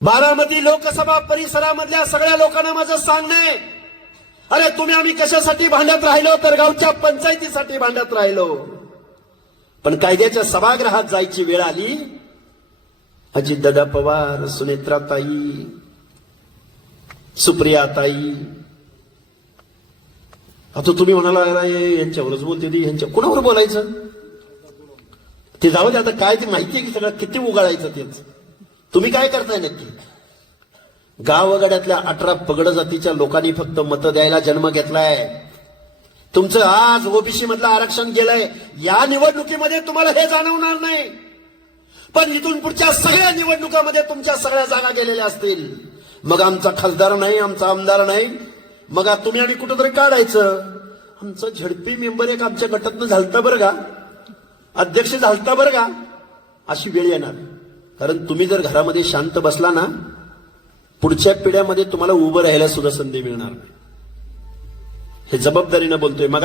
बारामती लोकसभा परिसरामधल्या सगळ्या लोकांना माझं सांगणे, अरे तुम्ही आम्ही कशासाठी भांडत राहिलो तर गावच्या पंचायतीसाठी भांडत राहिलो, पण कायद्याच्या सभागृहात जायची वेळ आली. अजितदादा पवार, सुनेत्राताई, सुप्रियाताई, आता तुम्ही म्हणाला यांच्यावरच बोलते ती, यांच्या कुणावर बोलायचं ते जाऊ दे. आता काय ते माहितीये की सगळं किती उगाळायचं तेच. तुम्ही काय करताय नक्की? गावगाड्यातल्या 18 पगड जातीच्या लोकांनी फक्त मतं द्यायला जन्म घेतलाय. तुमचं आज ओबीसी मधलं आरक्षण गेलंय. या निवडणुकीमध्ये तुम्हाला हे जाणवणार नाही, पण इथून पुढच्या सगळ्या निवडणुकामध्ये तुमच्या सगळ्या जागा गेलेल्या असतील. मग आमचा खासदार नाही, आमचा आमदार नाही, मग तुम्ही आम्ही कुठंतरी काढायचं. आमचं झडपी मेंबर एक आमच्या गटातनं झालता बरं का, अध्यक्ष झालता बरं का, अशी वेळ येणार. कारण तुम्ही जर घरामध्ये शांत बसला ना, पुढच्या पिढ्यामध्ये तुम्हाला उभं राहायला सुद्धा संधी मिळणार नाही. हे जबाबदारीनं बोलतोय. मग